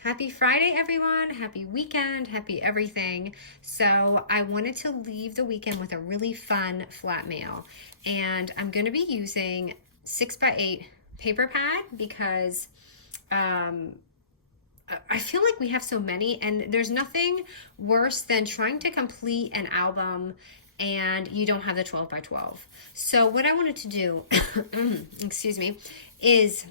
Happy Friday, everyone. Happy weekend. Happy everything. So I wanted to leave the weekend with a really fun flat mail. And I'm going to be using 6x8 paper pad because um, I feel like we have so many, and there's nothing worse than trying to complete an album and you don't have the 12 by 12. So what I wanted to do, excuse me, is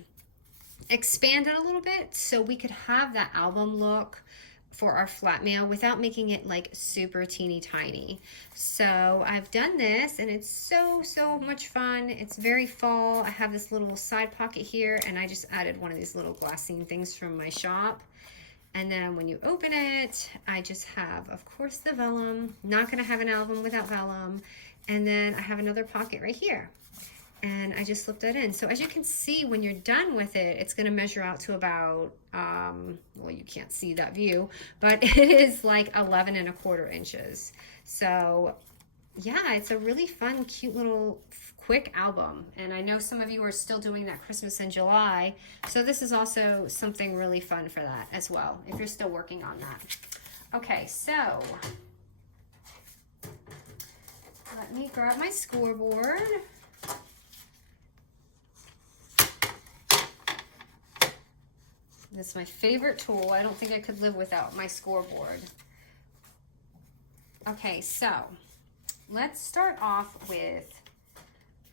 expand it a little bit so we could have that album look for our flat mail without making it like super teeny tiny. So I've done this and it's so much fun. It's very fall. I have this little side pocket here and I just added one of these little glassine things from my shop. And then when you open it, I just have, of course, the vellum. Not gonna have an album without vellum. And then I have another pocket right here. And I just slipped that in. So as you can see, when you're done with it, it's gonna measure out to about, well, you can't see that view, but it is like 11 1/4 inches. So yeah, it's a really fun, cute little quick album. And I know some of you are still doing that Christmas in July. So this is also something really fun for that as well, if you're still working on that. Okay, so let me grab my scoreboard. This is my favorite tool. I don't think I could live without my scoreboard. Okay, so let's start off with,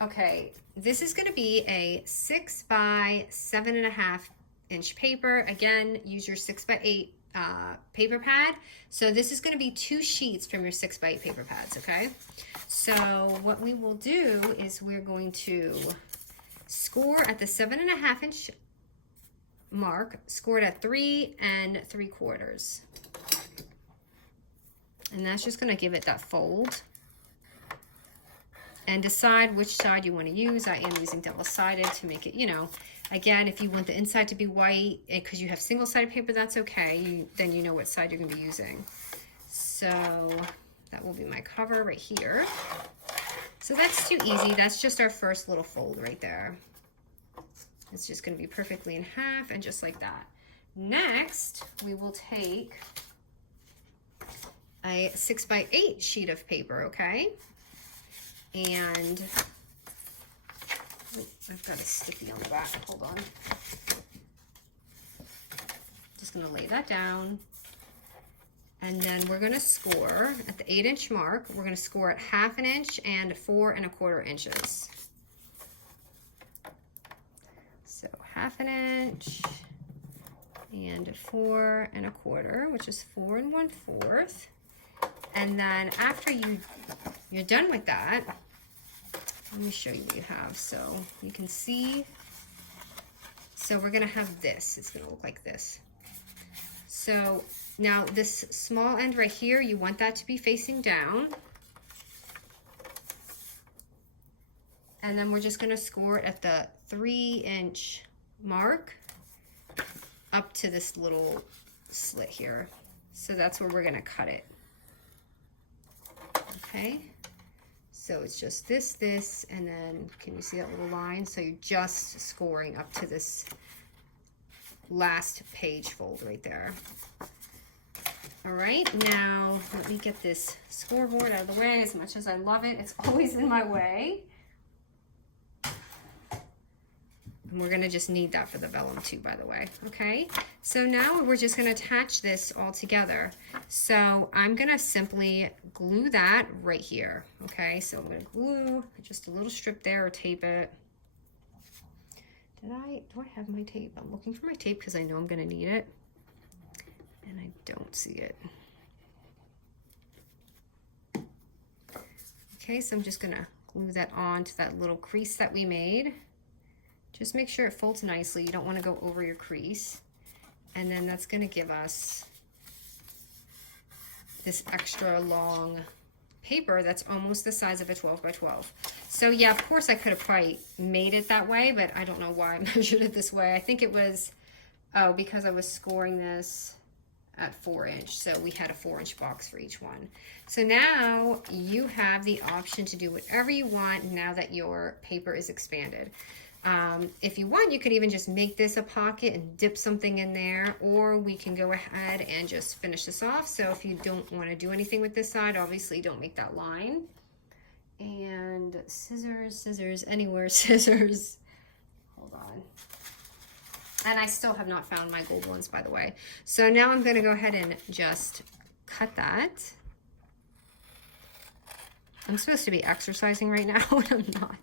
okay, this is going to be a 6 by 7.5 inch paper. Again, use your 6x8 paper pad. So this is going to be 2 sheets from your 6x8 paper pads, okay? So what we will do is we're going to score at the 7.5 inch mark, scored at 3 3/4. And that's just going to give it that fold. And decide which side you want to use. I am using double-sided to make it, you know, again, if you want the inside to be white, because you have single-sided paper, that's okay. Then you know what side you're going to be using. So that will be my cover right here. So that's too easy. That's just our first little fold right there. It's just going to be perfectly in half and just like that. Next, we will take a 6x8 sheet of paper, okay? And oh, I've got a sticky on the back. Hold on. Just going to lay that down. And then we're going to score at the 8 inch mark. We're going to score at 1/2 inch and 4 1/4 inches. So 1/2 inch and 4 1/4, which is 4 1/4. And then after you're done with that, let me show you what you have so you can see. So we're gonna have this. It's gonna look like this. So now this small end right here, you want that to be facing down. And then we're just gonna score it at the 3 inch mark up to this little slit here. So that's where we're gonna cut it. Okay, so it's just this, and then can you see that little line? So you're just scoring up to this last page fold right there. All right, now let me get this scoreboard out of the way. As much as I love it, it's always in my way. And we're gonna just need that for the vellum too, by the way, okay? So now we're just gonna attach this all together. So I'm gonna simply glue that right here, okay? So I'm gonna glue just a little strip there or tape it. Do I have my tape? I'm looking for my tape because I know I'm gonna need it. And I don't see it. Okay, so I'm just gonna glue that on to that little crease that we made. Just make sure it folds nicely. You don't want to go over your crease. And then that's going to give us this extra long paper that's almost the size of a 12 by 12. So yeah, of course I could have probably made it that way, but I don't know why I measured it this way. I think it was, oh, because I was scoring this at 4 inch. So we had a 4 inch box for each one. So now you have the option to do whatever you want now that your paper is expanded. If you want, you could even just make this a pocket and dip something in there, or we can go ahead and just finish this off. So if you don't want to do anything with this side, obviously don't make that line. And scissors, anywhere, scissors. Hold on. And I still have not found my gold ones, by the way. So now I'm going to go ahead and just cut that. I'm supposed to be exercising right now, and I'm not.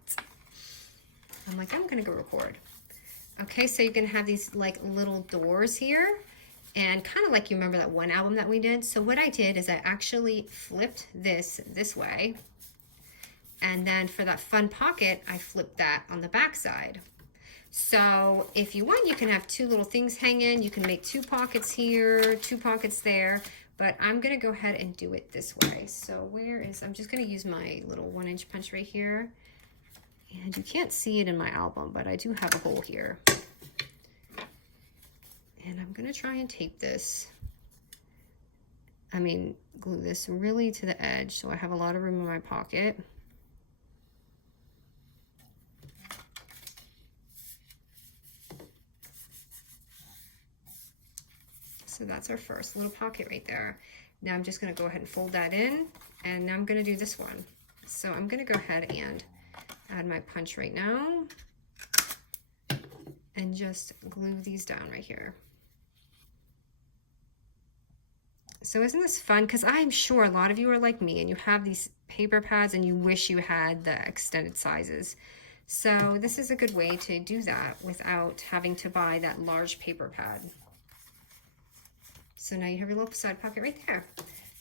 I'm like, I'm gonna go record. Okay, so you can have these like little doors here, and kind of like you remember that one album that we did. So what I did is I actually flipped this way, and then for that fun pocket, I flipped that on the back side. So if you want, you can have two little things hang in. You can make two pockets here, two pockets there, but I'm gonna go ahead and do it this way. So I'm just gonna use my little 1-inch punch right here. And you can't see it in my album, but I do have a hole here. And I'm gonna try and tape this. Glue this really to the edge so I have a lot of room in my pocket. So that's our first little pocket right there. Now I'm just gonna go ahead and fold that in, and now I'm gonna do this one. So I'm gonna go ahead and add my punch right now and just glue these down right here. So isn't this fun? Because I'm sure a lot of you are like me and you have these paper pads and you wish you had the extended sizes. So this is a good way to do that without having to buy that large paper pad. So now you have your little side pocket right there.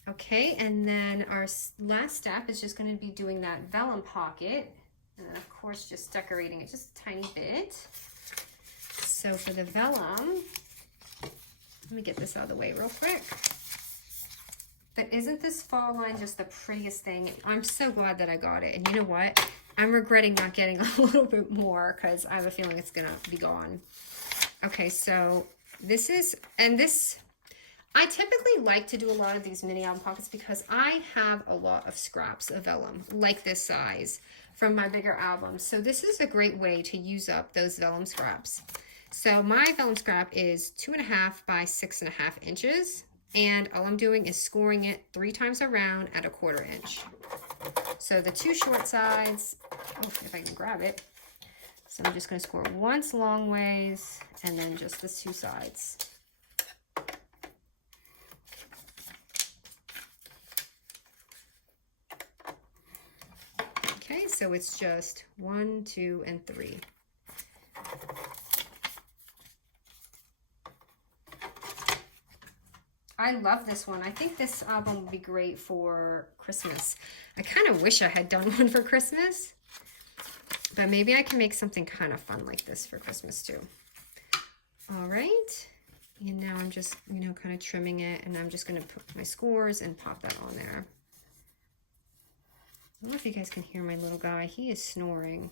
Okay, and then our last step is just going to be doing that vellum pocket. And then of course just decorating it just a tiny bit. So for the vellum, let me get this out of the way real quick. But isn't this fall line just the prettiest thing? I'm so glad that I got it. And you know what? I'm regretting not getting a little bit more because I have a feeling it's gonna be gone. Okay, so this is, I typically like to do a lot of these mini album pockets because I have a lot of scraps of vellum like this size from my bigger albums. So this is a great way to use up those vellum scraps. So my vellum scrap is 2.5 by 6.5 inches. And all I'm doing is scoring it 3 times around at 1/4 inch. So the 2 short sides, if I can grab it. So I'm just gonna score once long ways and then just the 2 sides. Okay, so it's just 1, 2, and 3. I love this one. I think this album would be great for Christmas. I kind of wish I had done one for Christmas, but maybe I can make something kind of fun like this for Christmas too. All right, and now I'm just, kind of trimming it, and I'm just gonna put my scores and pop that on there. I don't know if you guys can hear my little guy. He is snoring.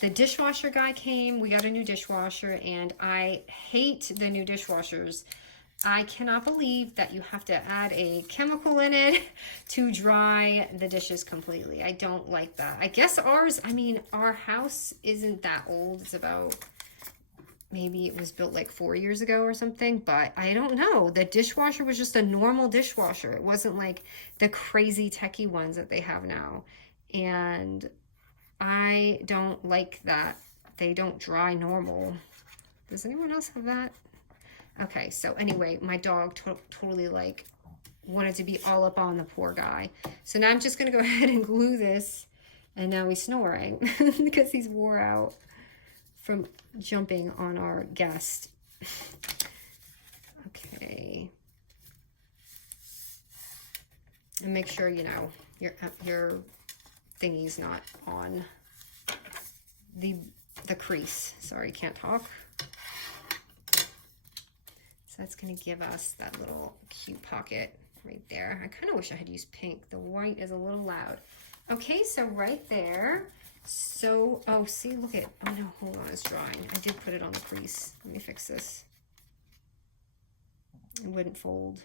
The dishwasher guy came. We got a new dishwasher, and I hate the new dishwashers. I cannot believe that you have to add a chemical in it to dry the dishes completely. I don't like that. I guess ours, our house isn't that old. It's about, maybe it was built like 4 years ago or something, but I don't know. The dishwasher was just a normal dishwasher. It wasn't like the crazy techie ones that they have now. And I don't like that. They don't dry normal. Does anyone else have that? Okay, so anyway, my dog totally wanted to be all up on the poor guy. So now I'm just gonna go ahead and glue this, and now he's snoring because he's wore out from jumping on our guest. Okay. And make sure, your thingy's not on the crease. Sorry, can't talk. So that's going to give us that little cute pocket right there. I kind of wish I had used pink. The white is a little loud. Okay, so right there. So, see, look at, oh no, hold on, it's drying. I did put it on the crease. Let me fix this. It wouldn't fold.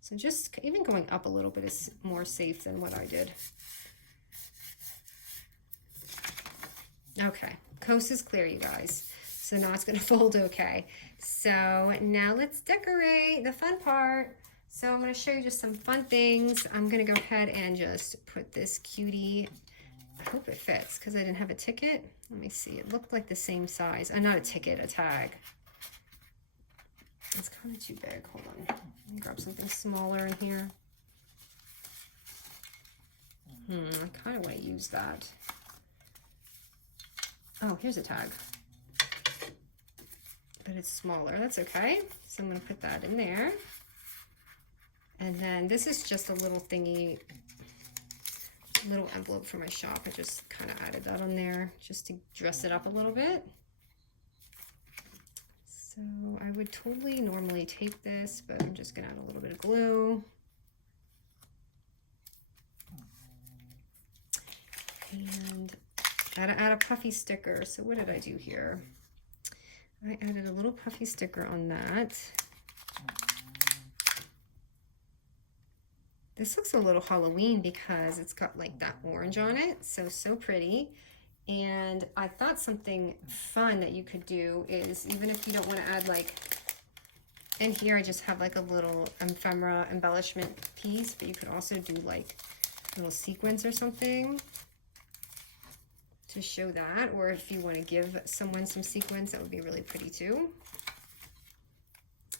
So just even going up a little bit is more safe than what I did. Okay, Coast is clear, you guys. So now it's gonna fold okay. So now let's decorate, the fun part. So I'm gonna show you just some fun things. I'm gonna go ahead and just put this cutie, I hope it fits because I didn't have a ticket. Let me see, it looked like the same size. Not a ticket, a tag. It's kind of too big, hold on. Let me grab something smaller in here. I kind of want to use that. Oh, here's a tag. But it's smaller, that's okay. So I'm gonna put that in there. And then this is just a little thingy, little envelope for my shop. I just kind of added that on there just to dress it up a little bit. So I would totally normally tape this, but I'm just gonna add a little bit of glue. And gotta add a puffy sticker. So what did I do here? I added a little puffy sticker on that. This looks a little Halloween because it's got like that orange on it. So pretty. And I thought something fun that you could do is, even if you don't want to add like, in here I just have like a little ephemera embellishment piece, but you could also do like a little sequins or something to show that, or if you want to give someone some sequins, that would be really pretty too.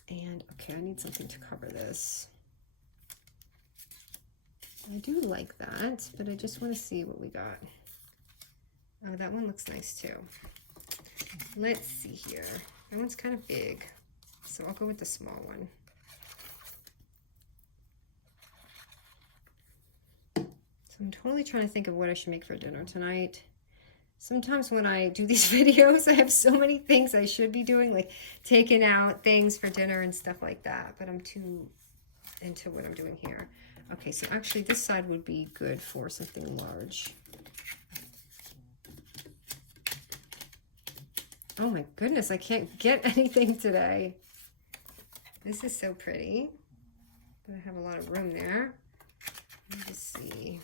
And okay, I need something to cover this. I do like that, but I just want to see what we got. Oh, that one looks nice too. Let's see here. That one's kind of big, so I'll go with the small one. So I'm totally trying to think of what I should make for dinner tonight. Sometimes when I do these videos, I have so many things I should be doing, like taking out things for dinner and stuff like that, but I'm too into what I'm doing here. Okay, so actually this side would be good for something large. Oh my goodness, I can't get anything today. This is so pretty, but I have a lot of room there. Let me just see.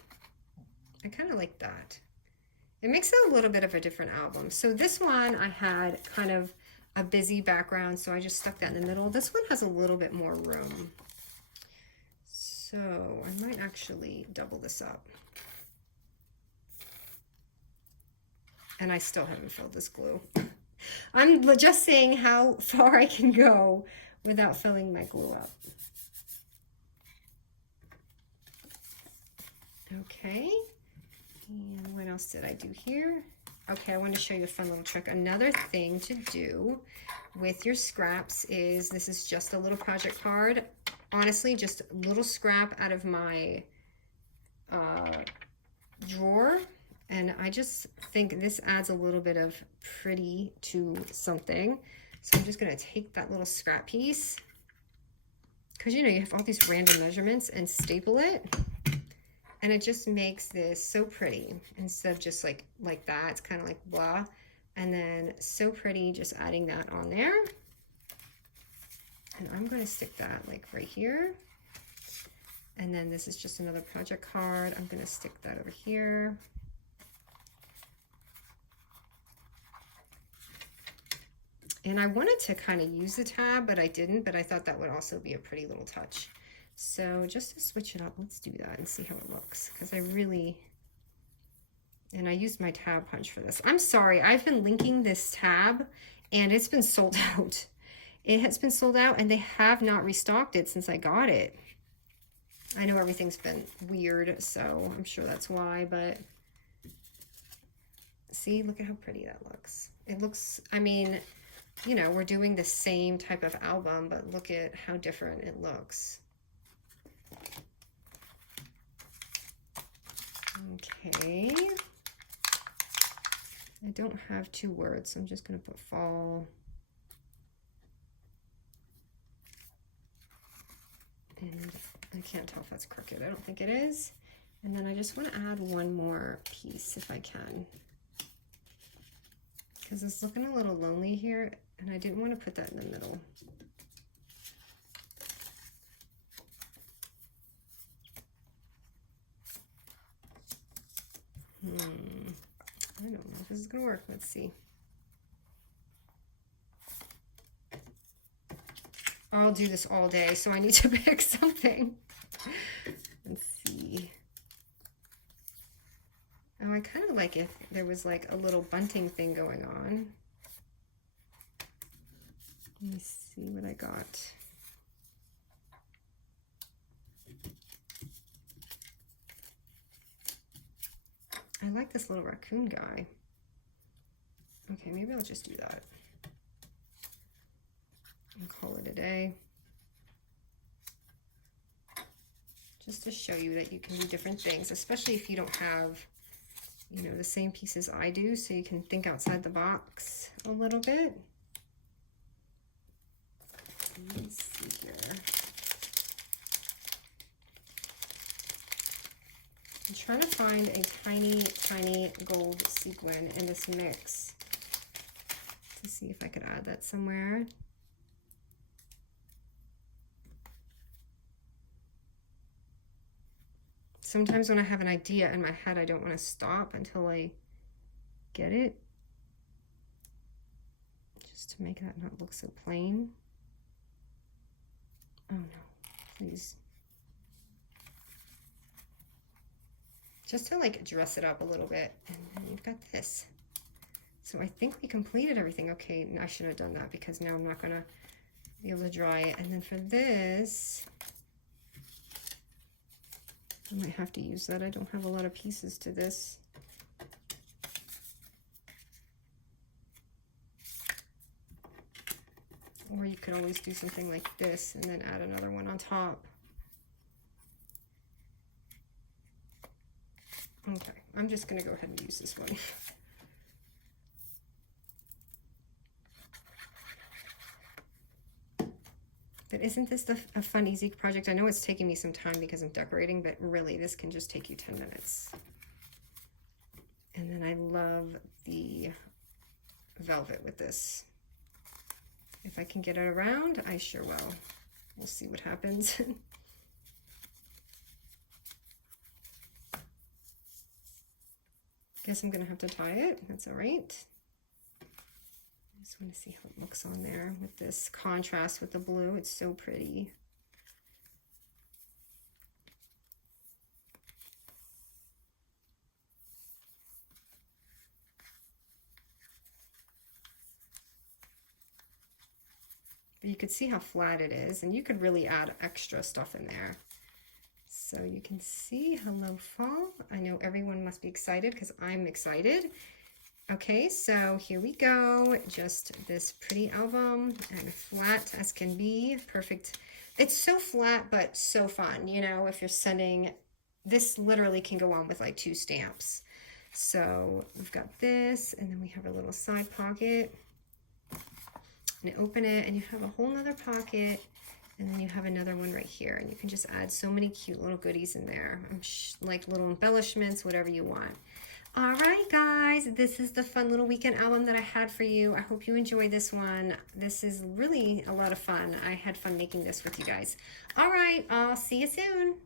I kind of like that. It makes it a little bit of a different album. So this one I had kind of a busy background, so I just stuck that in the middle. This one has a little bit more room. So I might actually double this up. And I still haven't filled this glue. I'm just saying how far I can go without filling my glue up. Okay. And what else did I do here? Okay, I want to show you a fun little trick. Another thing to do with your scraps is, this is just a little project card. Honestly, just a little scrap out of my drawer. And I just think this adds a little bit of pretty to something. So I'm just going to take that little scrap piece, because you know you have all these random measurements, and staple it. And it just makes this so pretty instead of just like that. It's kind of like blah. And then so pretty just adding that on there. And I'm going to stick that like right here. And then this is just another project card. I'm going to stick that over here. And I wanted to kind of use the tab, but I didn't. But I thought that would also be a pretty little touch. So just to switch it up, let's do that and see how it looks. Because I really, and I used my tab punch for this. I'm sorry, I've been linking this tab and it's been sold out. It has been sold out and they have not restocked it since I got it. I know everything's been weird, so I'm sure that's why, but see, look at how pretty that looks. It looks, I mean, you know, we're doing the same type of album, but look at how different it looks. Okay, I don't have 2 words, so I'm just going to put fall. And I can't tell if that's crooked. I don't think it is. And then I just want to add one more piece if I can, because it's looking a little lonely here, and I didn't want to put that in the middle. I don't know if this is gonna work. Let's see. I'll do this all day, so I need to pick something. Let's see. Oh, I kind of like if there was like a little bunting thing going on. Let me see what I got. I like this little raccoon guy. Okay, maybe I'll just do that and call it a day. Just to show you that you can do different things, especially if you don't have, you know, the same pieces I do, so you can think outside the box a little bit. Let's see here. I'm trying to find a tiny, tiny gold sequin in this mix to see if I could add that somewhere. Sometimes when I have an idea in my head, I don't want to stop until I get it. Just to make that not look so plain. Oh no, please. Just to like dress it up a little bit. And then you've got this. So I think we completed everything. Okay, I should have done that because now I'm not gonna be able to dry it. And then for this, I might have to use that. I don't have a lot of pieces to this. Or you could always do something like this and then add another one on top. Okay, I'm just gonna go ahead and use this one. But isn't this a fun, easy project? I know it's taking me some time because I'm decorating, but really this can just take you 10 minutes. And then I love the velvet with this. If I can get it around, I sure will. We'll see what happens. Guess I'm gonna have to tie it. That's all right. I just want to see how it looks on there with this contrast with the blue. It's so pretty. But you could see how flat it is, and you could really add extra stuff in there. So you can see, hello fall. I know everyone must be excited because I'm excited. Okay, so here we go. Just this pretty album, and flat as can be. Perfect. It's so flat, but so fun. You know, if you're sending, this literally can go on with like 2 stamps. So we've got this, and then we have a little side pocket. And open it, and you have a whole nother pocket, and then you have another one right here, and you can just add so many cute little goodies in there, like little embellishments, whatever you want. All right, guys, this is the fun little weekend album that I had for you. I hope you enjoyed this one. This is really a lot of fun. I had fun making this with you guys. All right, I'll see you soon.